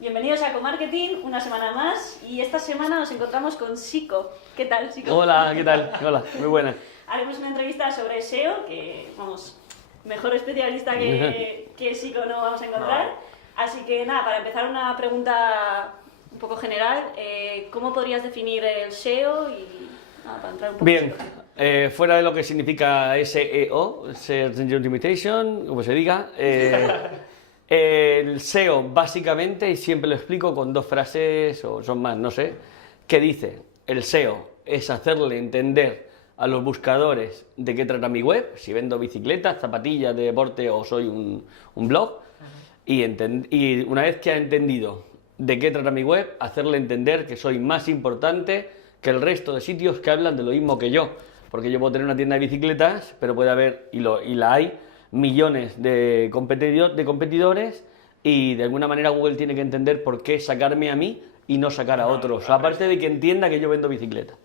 Bienvenidos a Comarketing, una semana más, y esta semana nos encontramos con Sico. ¿Qué tal, Sico? Hola, ¿qué tal? Hola, muy buena. Haremos una entrevista sobre SEO, que, vamos, mejor especialista que Sico no vamos a encontrar. No. Así que nada, para empezar una pregunta un poco general, ¿cómo podrías definir el SEO? Y nada, para entrar un poco Bien, fuera de lo que significa SEO, Search Engine Optimization, como se diga, el SEO básicamente, y siempre lo explico con dos frases, o son más, no sé, que dice, el SEO es hacerle entender a los buscadores de qué trata mi web, si vendo bicicletas, zapatillas de deporte o soy un blog, y una vez que ha entendido de qué trata mi web, hacerle entender que soy más importante que el resto de sitios que hablan de lo mismo que yo, porque yo puedo tener una tienda de bicicletas, pero puede haber, y la hay, millones de competidores, y de alguna manera Google tiene que entender por qué sacarme a mí y no sacar a otros, aparte de que entienda que yo vendo bicicletas.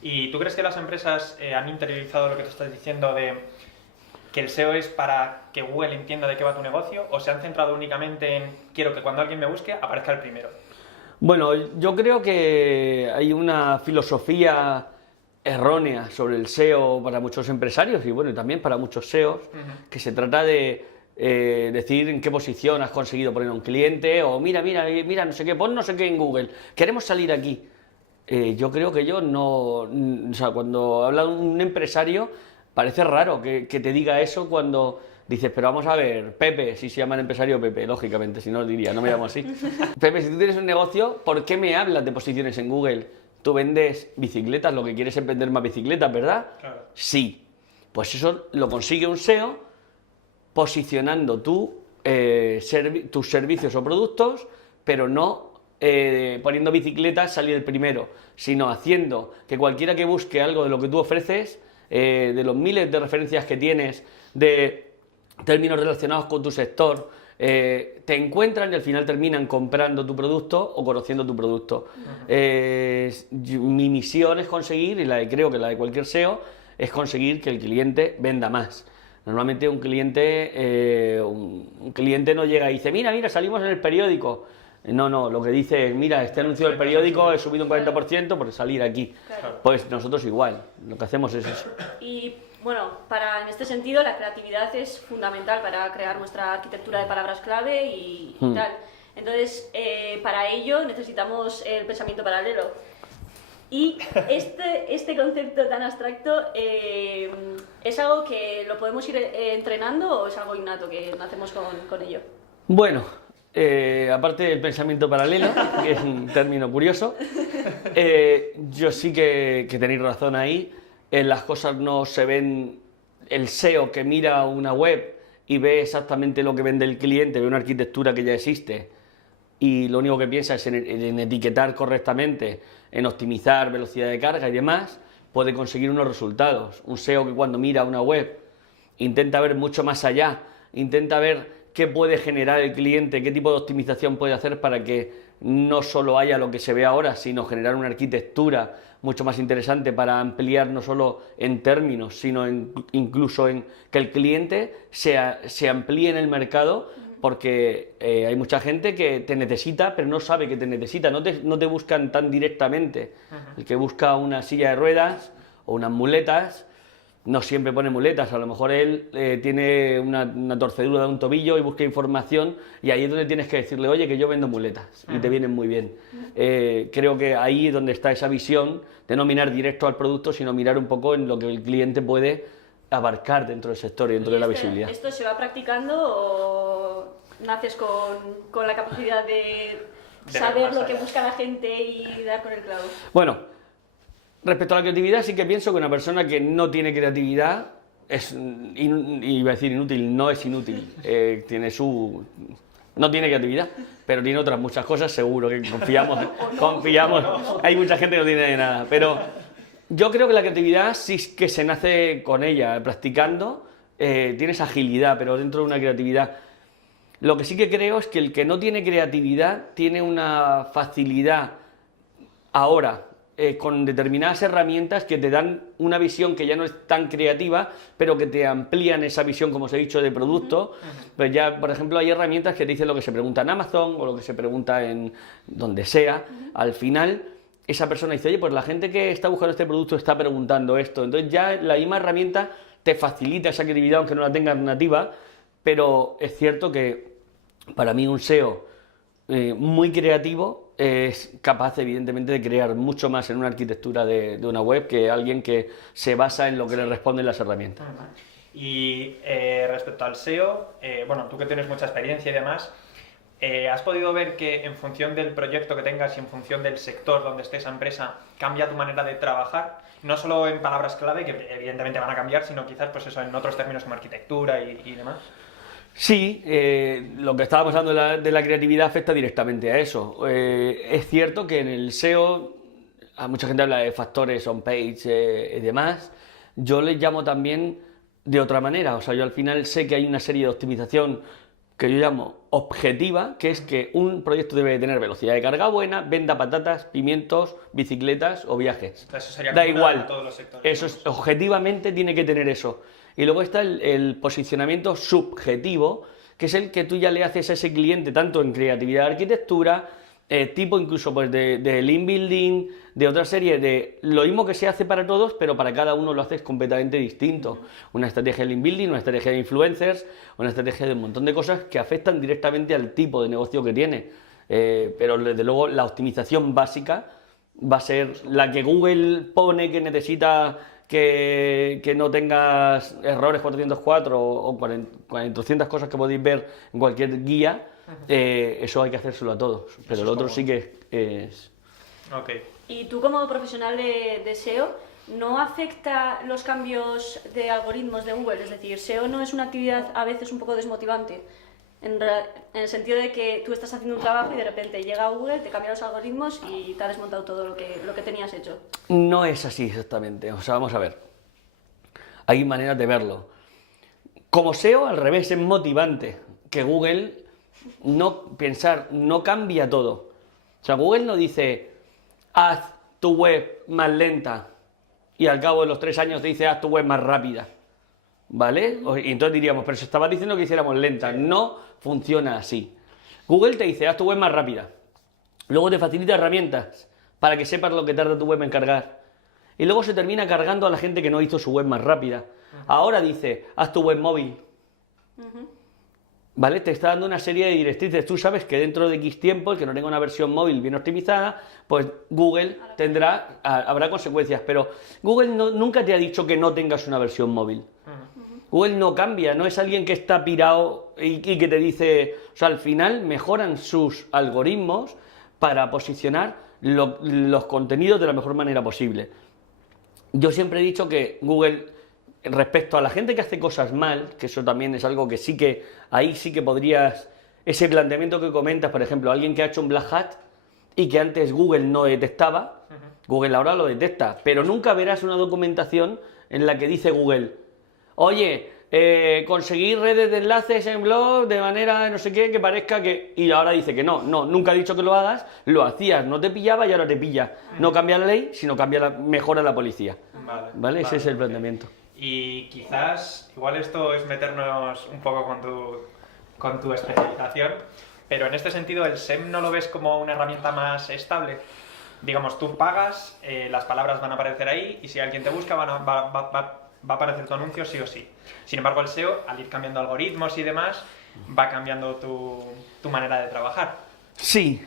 ¿Y tú crees que las empresas han interiorizado lo que tú estás diciendo de que el SEO es para que Google entienda de qué va tu negocio, o se han centrado únicamente en quiero que cuando alguien me busque aparezca el primero? Bueno, yo creo que hay una filosofía errónea sobre el SEO para muchos empresarios y bueno, y también para muchos SEOs, que se trata de decir en qué posición has conseguido poner a un cliente, o mira, no sé qué, pon no sé qué en Google, queremos salir aquí. Yo creo que o sea, cuando habla un empresario, parece raro que te diga eso cuando dices, pero vamos a ver, Pepe, si se llama el empresario Pepe, lógicamente, si no diría, no me llamo así. Pepe, si tú tienes un negocio, ¿por qué me hablas de posiciones en Google? Tú vendes bicicletas, lo que quieres es vender más bicicletas, ¿verdad? Claro. Sí. Pues eso lo consigue un SEO posicionando tus servicios o productos, pero no poniendo bicicletas salir el primero, sino haciendo que cualquiera que busque algo de lo que tú ofreces, de los miles de referencias que tienes, de términos relacionados con tu sector, te encuentran y al final terminan comprando tu producto o conociendo tu producto. Mi misión es conseguir, y creo que la de cualquier SEO, es conseguir que el cliente venda más. Normalmente un cliente no llega y dice, mira, salimos en el periódico. No, lo que dice es, mira, este anuncio del periódico he subido un 40% por salir aquí. Claro. Pues nosotros igual, lo que hacemos es eso. Y bueno, en este sentido la creatividad es fundamental para crear nuestra arquitectura de palabras clave y tal. Entonces, para ello necesitamos el pensamiento paralelo. Y este concepto tan abstracto, ¿es algo que lo podemos ir entrenando o es algo innato que nacemos con ello? Bueno, aparte del pensamiento paralelo, que es un término curioso, yo sí que tenéis razón ahí. Las cosas no se ven. El SEO que mira una web y ve exactamente lo que vende el cliente, ve una arquitectura que ya existe y lo único que piensa es en etiquetar correctamente, en optimizar velocidad de carga y demás, puede conseguir unos resultados. Un SEO que cuando mira una web intenta ver mucho más allá, intenta ver qué puede generar el cliente, qué tipo de optimización puede hacer para que no solo haya lo que se ve ahora, sino generar una arquitectura mucho más interesante para ampliar no solo en términos, sino incluso en que el cliente se amplíe en el mercado, porque hay mucha gente que te necesita, pero no sabe que te necesita, no te buscan tan directamente. El que busca una silla de ruedas o unas muletas, no siempre pone muletas, a lo mejor él tiene una torcedura de un tobillo y busca información, y ahí es donde tienes que decirle, oye, que yo vendo muletas, y te vienen muy bien. Creo que ahí es donde está esa visión de no mirar directo al producto, sino mirar un poco en lo que el cliente puede abarcar dentro del sector y dentro de la visibilidad. ¿Esto se va practicando o naces con la capacidad de saber lo que busca la gente y dar con el clavo? Bueno, respecto a la creatividad, sí que pienso que una persona que no tiene creatividad es, iba a decir inútil, no es inútil, no tiene creatividad, pero tiene otras muchas cosas, seguro que confiamos, hay mucha gente que no tiene nada, pero yo creo que la creatividad sí que se nace con ella, practicando, tienes agilidad, pero dentro de una creatividad. Lo que sí que creo es que el que no tiene creatividad tiene una facilidad ahora con determinadas herramientas que te dan una visión que ya no es tan creativa, pero que te amplían esa visión, como os he dicho, de producto. Pues ya, por ejemplo, hay herramientas que te dicen lo que se pregunta en Amazon o lo que se pregunta en donde sea. Al final, esa persona dice, oye, pues la gente que está buscando este producto está preguntando esto. Entonces ya la misma herramienta te facilita esa creatividad, aunque no la tengas nativa, pero es cierto que para mí un SEO muy creativo es capaz, evidentemente, de crear mucho más en una arquitectura de una web que alguien que se basa en lo que le responden las herramientas. Y respecto al SEO, bueno, tú que tienes mucha experiencia y demás, ¿has podido ver que en función del proyecto que tengas y en función del sector donde esté esa empresa, cambia tu manera de trabajar? No solo en palabras clave, que evidentemente van a cambiar, sino quizás pues eso, en otros términos como arquitectura y demás. Sí, lo que estábamos hablando de la creatividad afecta directamente a eso. Es cierto que en el SEO, a mucha gente habla de factores on-page y demás, yo les llamo también de otra manera. O sea, yo al final sé que hay una serie de optimización que yo llamo objetiva, que es que un proyecto debe tener velocidad de carga buena, venda patatas, pimientos, bicicletas o viajes. Eso sería da común igual, a todos los sectores. eso es, objetivamente tiene que tener eso. Y luego está el posicionamiento subjetivo, que es el que tú ya le haces a ese cliente, tanto en creatividad de arquitectura, tipo incluso pues de link building, de otra serie, de lo mismo que se hace para todos, pero para cada uno lo haces completamente distinto. Una estrategia de link building, una estrategia de influencers, una estrategia de un montón de cosas que afectan directamente al tipo de negocio que tiene. Pero desde luego la optimización básica va a ser la que Google pone que necesita que no tengas errores 404 o 400 cosas que podéis ver en cualquier guía. Eso hay que hacérselo a todos, pero el otro sí que es... Okay. Y tú como profesional de SEO, ¿no afecta los cambios de algoritmos de Google? Es decir, SEO no es una actividad a veces un poco desmotivante, en el sentido de que tú estás haciendo un trabajo y de repente llega Google, te cambia los algoritmos y te ha desmontado todo lo que tenías hecho. No es así exactamente, o sea, vamos a ver, hay maneras de verlo. Como SEO, al revés, es motivante que Google no cambia todo. O sea, Google no dice, haz tu web más lenta y al cabo de los 3 años te dice, haz tu web más rápida. ¿Vale? Y entonces diríamos, pero se estaba diciendo que hiciéramos lenta. No funciona así. Google te dice, haz tu web más rápida. Luego te facilita herramientas para que sepas lo que tarda tu web en cargar. Y luego se termina cargando a la gente que no hizo su web más rápida. Ahora dice, haz tu web móvil. ¿Vale? Te está dando una serie de directrices. Tú sabes que dentro de X tiempo, el que no tenga una versión móvil bien optimizada, pues Google habrá consecuencias. Pero Google nunca te ha dicho que no tengas una versión móvil. Google no cambia, no es alguien que está pirado y que te dice... O sea, al final mejoran sus algoritmos para posicionar los contenidos de la mejor manera posible. Yo siempre he dicho que Google, respecto a la gente que hace cosas mal, que eso también es algo que sí que... Ahí sí que podrías... Ese planteamiento que comentas, por ejemplo, alguien que ha hecho un black hat y que antes Google no detectaba, Google ahora lo detecta, pero nunca verás una documentación en la que dice Google... Oye, conseguir redes de enlaces en blog de manera no sé qué, que parezca que... Y ahora dice que no, nunca ha dicho que lo hagas, lo hacías, no te pillaba y ahora te pilla. No cambia la ley, sino mejora la policía. ¿Vale? Ese es el planteamiento. Y quizás, igual esto es meternos un poco con tu especialización, pero en este sentido, ¿el SEM no lo ves como una herramienta más estable? Digamos, tú pagas, las palabras van a aparecer ahí y si alguien te busca va a aparecer tu anuncio sí o sí. Sin embargo, el SEO, al ir cambiando algoritmos y demás, va cambiando tu manera de trabajar. Sí,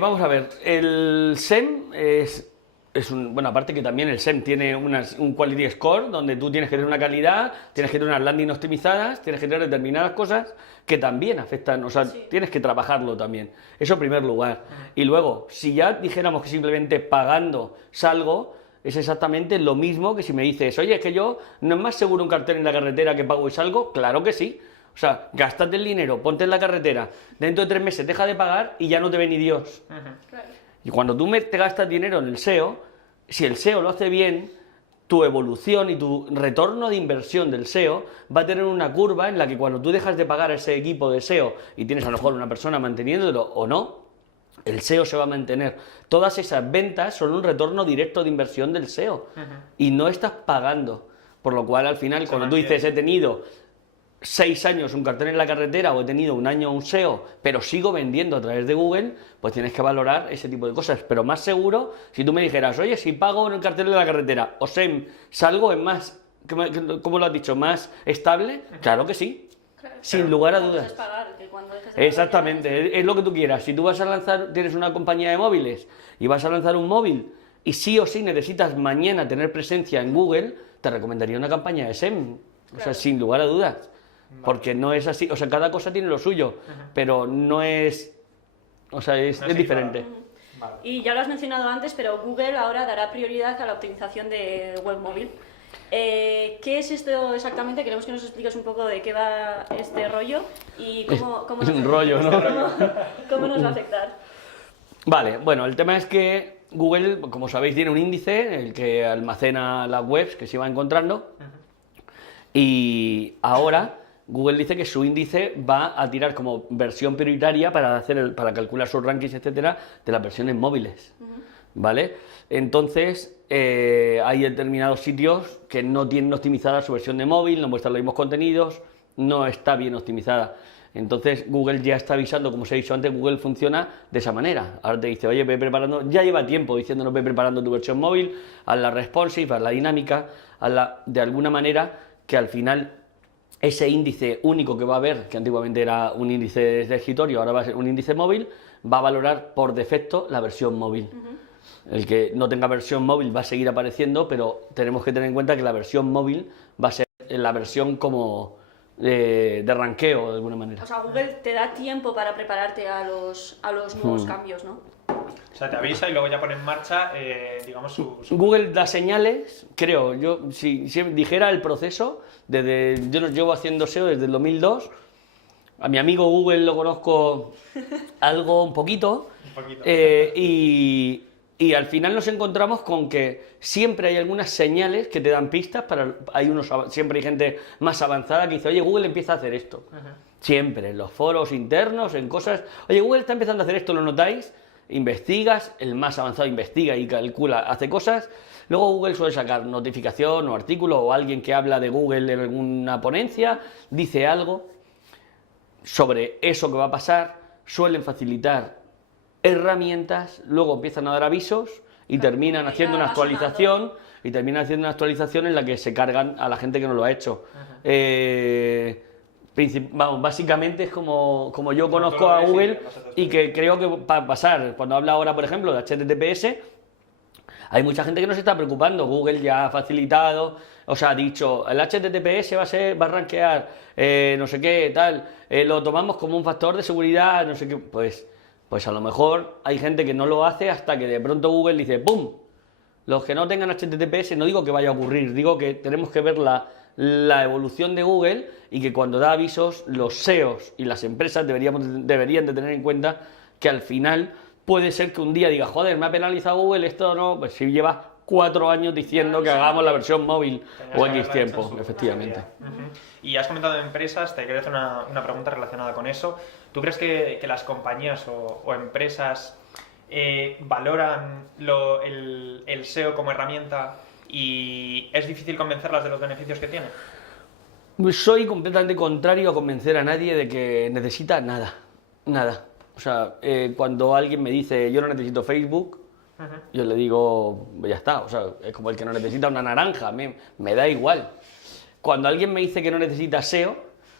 vamos a ver, el SEM es un... Bueno, aparte que también el SEM tiene un quality score, donde tú tienes que tener una calidad, tienes que tener unas landing optimizadas, tienes que tener determinadas cosas que también afectan, o sea, sí, tienes que trabajarlo también. Eso en primer lugar. Y luego, si ya dijéramos que simplemente pagando salgo... Es exactamente lo mismo que si me dices, oye, es que yo no es más seguro un cartel en la carretera que pago y salgo. Claro que sí. O sea, gástate el dinero, ponte en la carretera, dentro de 3 meses deja de pagar y ya no te ve ni Dios. Claro. Y cuando tú te gastas dinero en el SEO, si el SEO lo hace bien, tu evolución y tu retorno de inversión del SEO va a tener una curva en la que cuando tú dejas de pagar a ese equipo de SEO y tienes a lo mejor una persona manteniéndolo o no, el SEO se va a mantener. Todas esas ventas son un retorno directo de inversión del SEO y no estás pagando. Por lo cual, al final, cuando tú dices, he tenido 6 años un cartel en la carretera o he tenido un año un SEO, pero sigo vendiendo a través de Google, pues tienes que valorar ese tipo de cosas. Pero más seguro, si tú me dijeras, oye, si pago en el cartel de la carretera o salgo en más, ¿cómo lo has dicho?, más estable, claro que sí. Claro. Sin lugar a Cuando dudas. dejes pagar, que cuando dejes de pagar, Exactamente, es lo que tú quieras. Si tú vas a lanzar, tienes una compañía de móviles y vas a lanzar un móvil y sí o sí necesitas mañana tener presencia en Google, te recomendaría una campaña de SEM. O sea, sin lugar a dudas. Porque no es así, o sea, cada cosa tiene lo suyo, pero no es, o sea, es diferente. Vale. Y ya lo has mencionado antes, pero Google ahora dará prioridad a la optimización de web móvil. ¿Qué es esto exactamente? Queremos que nos expliques un poco de qué va este rollo y cómo Es nos un rollo, ¿no? cómo nos va a afectar. Vale, bueno, el tema es que Google, como sabéis, tiene un índice, el que almacena las webs que se va encontrando, y ahora Google dice que su índice va a tirar como versión prioritaria para calcular sus rankings, etcétera, de las versiones móviles, ¿vale? Entonces, hay determinados sitios que no tienen optimizada su versión de móvil, no muestran los mismos contenidos, no está bien optimizada. Entonces, Google ya está avisando, como os he dicho antes, Google funciona de esa manera. Ahora te dice, oye, ve preparando, ya lleva tiempo diciéndonos, ve preparando tu versión móvil, haz la responsive, haz la dinámica, de alguna manera que al final ese índice único que va a haber, que antiguamente era un índice de escritorio, ahora va a ser un índice móvil, va a valorar por defecto la versión móvil. El que no tenga versión móvil va a seguir apareciendo, pero tenemos que tener en cuenta que la versión móvil va a ser la versión como de ranqueo, de alguna manera. O sea, Google te da tiempo para prepararte a los nuevos cambios, ¿no? O sea, te avisa y luego ya pone en marcha, digamos, su... Google da señales, creo, yo si dijera el proceso, yo nos llevo haciendo SEO desde el 2002, a mi amigo Google lo conozco un poquito, y al final nos encontramos con que siempre hay algunas señales que te dan pistas, siempre hay gente más avanzada que dice, oye, Google empieza a hacer esto. Siempre, en los foros internos, en cosas, oye, Google está empezando a hacer esto, ¿lo notáis? Investigas, el más avanzado investiga y calcula, hace cosas. Luego Google suele sacar notificación o artículo o alguien que habla de Google en alguna ponencia, dice algo sobre eso que va a pasar, suelen facilitar herramientas, luego empiezan a dar avisos y terminan haciendo una actualización en la que se cargan a la gente que no lo ha hecho. Básicamente es como yo conozco a Google y que creo que va a pasar. Cuando habla ahora, por ejemplo, de HTTPS, hay mucha gente que no se está preocupando. Google ya ha facilitado, o sea, ha dicho, el HTTPS va a rankear, no sé qué, tal, lo tomamos como un factor de seguridad, no sé qué, pues a lo mejor hay gente que no lo hace hasta que de pronto Google dice, ¡pum! Los que no tengan HTTPS, no digo que vaya a ocurrir, digo que tenemos que ver la evolución de Google y que cuando da avisos los SEOs y las empresas deberían de tener en cuenta que al final puede ser que un día diga, joder, me ha penalizado Google, esto no, pues si llevas 4 años diciendo que hagamos la versión móvil o X tiempo, efectivamente. Y has comentado de empresas, te quería hacer una pregunta relacionada con eso. ¿Tú crees que las compañías o empresas valoran el SEO como herramienta y es difícil convencerlas de los beneficios que tiene? Soy completamente contrario a convencer a nadie de que necesita nada. O sea, cuando alguien me dice, yo no necesito Facebook, yo le digo, ya está, o sea, es como el que no necesita una naranja, me da igual. Cuando alguien me dice que no necesita SEO,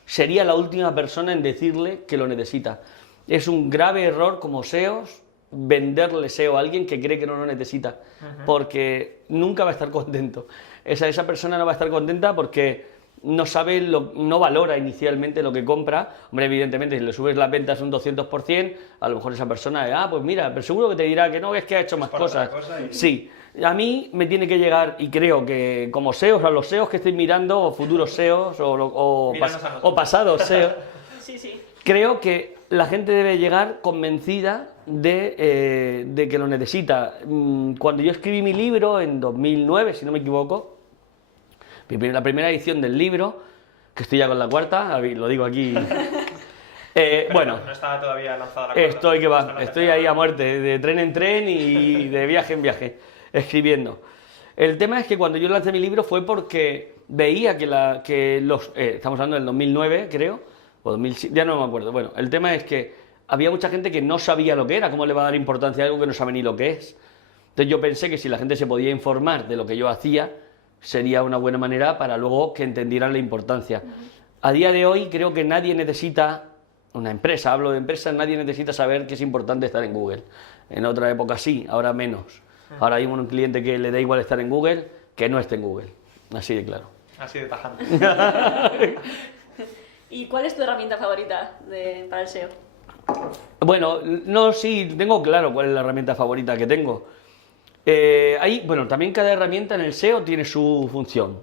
sería la última persona en decirle que lo necesita. Es un grave error como SEOs venderle SEO a alguien que cree que no lo necesita, porque nunca va a estar contento. Esa persona no va a estar contenta porque no sabe, no valora inicialmente lo que compra. Hombre, evidentemente, si le subes las ventas un 200%, a lo mejor esa persona, pues mira, pero seguro que te dirá que no, es que ha hecho más cosas. Sí, a mí me tiene que llegar, y creo que como SEOs, a los SEOs que estoy mirando, o futuros SEOs, o pasados SEOs, sí. Creo que la gente debe llegar convencida de que lo necesita. Cuando yo escribí mi libro en 2009, si no me equivoco, la primera edición del libro, que estoy ya con la cuarta, lo digo aquí, Bueno, no estaba todavía lanzada la cuerda. Estoy ahí a muerte, de tren en tren y de viaje en viaje, escribiendo. El tema es que cuando yo lancé mi libro fue porque veía estamos hablando del 2009, creo, o 2007, ya no me acuerdo. Bueno, el tema es que había mucha gente que no sabía lo que era, cómo le va a dar importancia a algo que no sabe ni lo que es. Entonces yo pensé que si la gente se podía informar de lo que yo hacía, sería una buena manera para luego que entendieran la importancia. A día de hoy creo que nadie necesita, una empresa, hablo de empresas, nadie necesita saber que es importante estar en Google. En otra época sí, ahora menos. Ahora hay un cliente que le da igual estar en Google que no esté en Google. Así de claro. Así de tajante. ¿Y cuál es tu herramienta favorita para el SEO? Bueno, sí, tengo claro cuál es la herramienta favorita que tengo. También cada herramienta en el SEO tiene su función.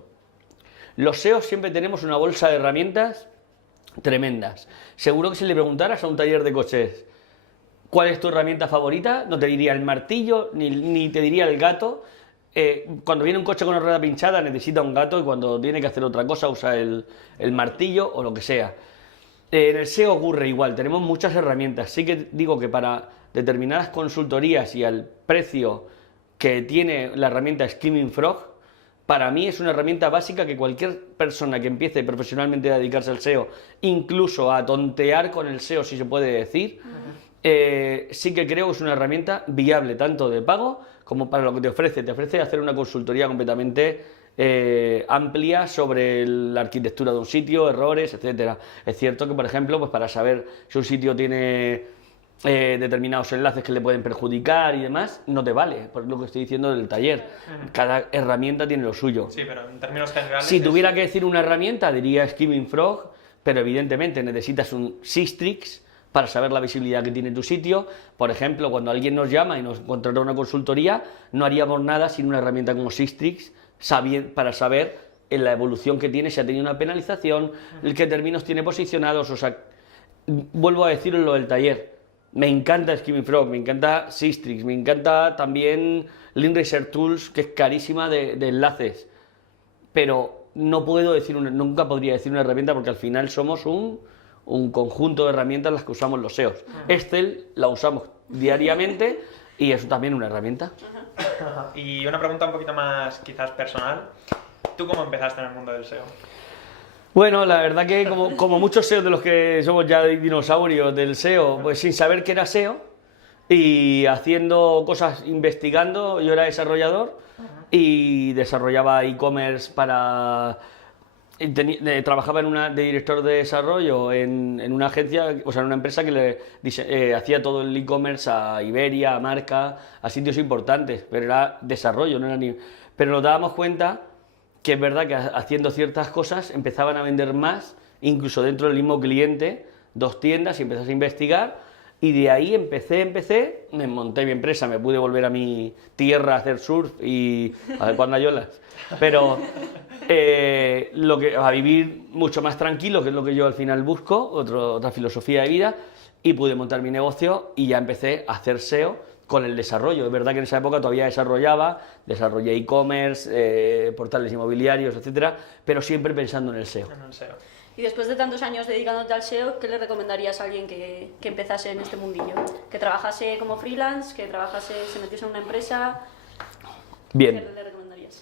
Los SEOs siempre tenemos una bolsa de herramientas tremendas. Seguro que si le preguntaras a un taller de coches cuál es tu herramienta favorita, no te diría el martillo ni te diría el gato. Cuando viene un coche con una rueda pinchada necesita un gato y cuando tiene que hacer otra cosa usa el martillo o lo que sea. En el SEO ocurre igual, tenemos muchas herramientas. Sí que digo que para determinadas consultorías y al precio que tiene la herramienta Screaming Frog, para mí es una herramienta básica que cualquier persona que empiece profesionalmente a dedicarse al SEO, incluso a tontear con el SEO, si se puede decir, sí que creo que es una herramienta viable, tanto de pago como para lo que te ofrece. Te ofrece hacer una consultoría completamente amplia sobre la arquitectura de un sitio, errores, etcétera. Es cierto que, por ejemplo, pues para saber si un sitio tiene determinados enlaces que le pueden perjudicar y demás, no te vale, por lo que estoy diciendo del taller. Cada herramienta tiene lo suyo. Sí, pero en términos generales... Si tuviera que decir una herramienta, diría Screaming Frog, pero evidentemente necesitas un Sistrix para saber la visibilidad que tiene tu sitio. Por ejemplo, cuando alguien nos llama y nos contrata una consultoría, no haríamos nada sin una herramienta como Sistrix para saber en la evolución que tiene, si ha tenido una penalización, qué términos tiene posicionados. O sea, vuelvo a decirlo lo del taller. Me encanta Screaming Frog, me encanta Sistrix, me encanta también Link Research Tools, que es carísima de enlaces. Pero no puedo decir nunca podría decir una herramienta porque al final somos un conjunto de herramientas las que usamos los SEOs. Excel la usamos diariamente y es también una herramienta. Y una pregunta un poquito más quizás personal. ¿Tú cómo empezaste en el mundo del SEO? Bueno, la verdad que como muchos SEOs de los que somos ya dinosaurios del SEO, pues sin saber qué era SEO y haciendo cosas, investigando, yo era desarrollador y desarrollaba e-commerce trabajaba de director de desarrollo en una agencia, o sea, en una empresa que hacía todo el e-commerce a Iberia, a Marca, a sitios importantes, pero era desarrollo, no era ni... Pero nos dábamos cuenta que es verdad que haciendo ciertas cosas empezaban a vender más, incluso dentro del mismo cliente, 2 tiendas y empezás a investigar y de ahí empecé, me monté mi empresa, me pude volver a mi tierra a hacer surf y a ver pandayolas, pero a vivir mucho más tranquilo, que es lo que yo al final busco, otra filosofía de vida, y pude montar mi negocio y ya empecé a hacer SEO con el desarrollo. Es verdad que en esa época todavía desarrollé e-commerce, portales inmobiliarios, etcétera, pero siempre pensando en el SEO. Y después de tantos años dedicándote al SEO, ¿qué le recomendarías a alguien que empezase en este mundillo? ¿Que trabajase como freelance? ¿Que se metiese en una empresa? Bien. ¿Qué le recomendarías?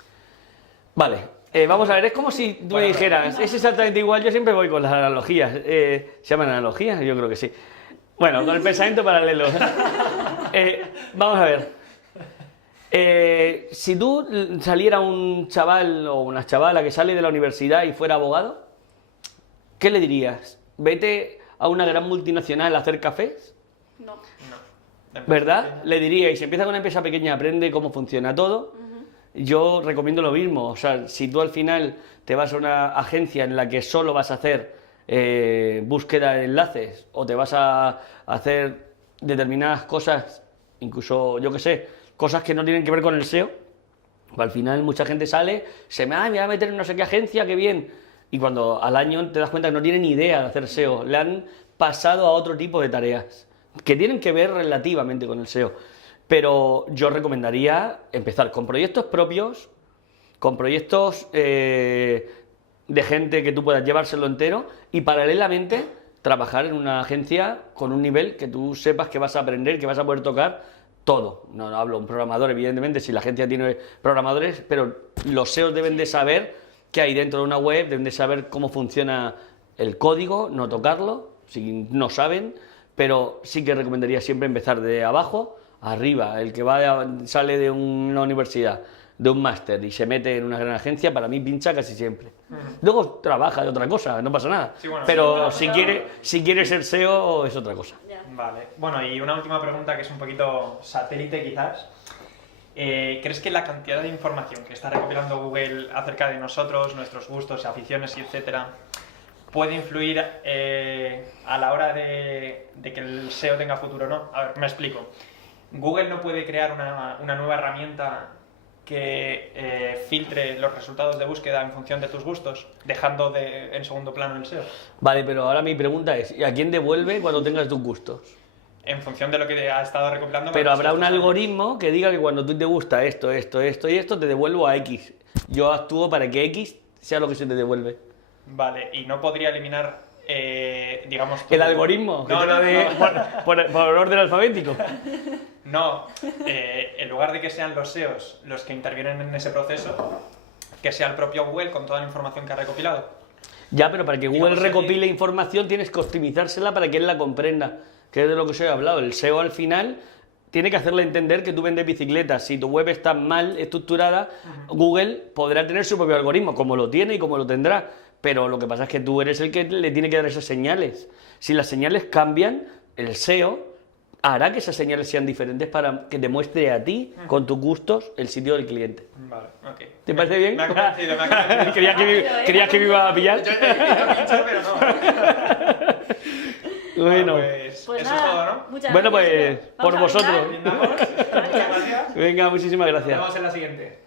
Vale, vamos a ver, es como si tú me dijeras, es exactamente igual, yo siempre voy con las analogías. ¿Se llaman analogías? Yo creo que sí. Bueno, con el pensamiento paralelo. Vamos a ver. Si tú saliera un chaval o una chavala que sale de la universidad y fuera abogado, ¿qué le dirías? ¿Vete a una gran multinacional a hacer cafés? No. ¿Verdad? Le diría, y si empieza con una empresa pequeña, aprende cómo funciona todo. Yo recomiendo lo mismo. O sea, si tú al final te vas a una agencia en la que solo vas a hacer búsqueda de enlaces o te vas a hacer determinadas cosas, incluso, yo qué sé, cosas que no tienen que ver con el SEO, al final mucha gente sale, me va a meter en no sé qué agencia, qué bien, y cuando al año te das cuenta que no tiene ni idea de hacer SEO, le han pasado a otro tipo de tareas que tienen que ver relativamente con el SEO. Pero yo recomendaría empezar con proyectos propios, con proyectos de gente que tú puedas llevárselo entero y paralelamente trabajar en una agencia con un nivel que tú sepas que vas a aprender, que vas a poder tocar todo. No hablo un programador, evidentemente, si la agencia tiene programadores, pero los SEOs deben de saber qué hay dentro de una web, deben de saber cómo funciona el código, no tocarlo, si no saben, pero sí que recomendaría siempre empezar de abajo a arriba. El que sale de una universidad, de un máster y se mete en una gran agencia, para mí pincha casi siempre. Luego trabaja de otra cosa, no pasa nada. Sí, bueno, pero sí, si quiere ser SEO es otra cosa. Ya. Vale. Bueno, y una última pregunta que es un poquito satélite quizás. ¿Crees que la cantidad de información que está recopilando Google acerca de nosotros, nuestros gustos, aficiones y etcétera, puede influir a la hora de que el SEO tenga futuro o no? A ver, me explico. Google no puede crear una nueva herramienta que filtre los resultados de búsqueda en función de tus gustos, dejando en segundo plano el SEO. Vale, pero ahora mi pregunta es, ¿y a quién devuelve cuando tengas tus gustos? En función de lo que ha estado recopilando. Pero habrá un algoritmo que diga que cuando tú te gusta esto, esto, esto y esto, te devuelvo a X. Yo actúo para que X sea lo que se te devuelve. Vale, y no podría eliminar, digamos... ¿El algoritmo? No, por orden alfabético. No, en lugar de que sean los SEOs los que intervienen en ese proceso, que sea el propio Google con toda la información que ha recopilado. Ya, pero para que Google Digamos, recopile información tienes que optimizársela para que él la comprenda. Que es de lo que os he hablado. El SEO al final tiene que hacerle entender que tú vendes bicicletas. Si tu web está mal estructurada, Google podrá tener su propio algoritmo, como lo tiene y como lo tendrá. Pero lo que pasa es que tú eres el que le tiene que dar esas señales. Si las señales cambian, el SEO hará que esas señales sean diferentes para que te muestre a ti, con tus gustos, el sitio del cliente. Vale, ok. ¿Te parece bien? Me ha convencido, me ha convencido. ¿Creías que me iba a pillar? Yo te quería pinchar, pero no. Bueno, Pues eso nada, es todo, ¿no? muchas Bueno, gracias. pues, Vamos por a vosotros. brindar. Brindamos. Muchas gracias. venga, muchísimas Nos gracias. vemos en la siguiente.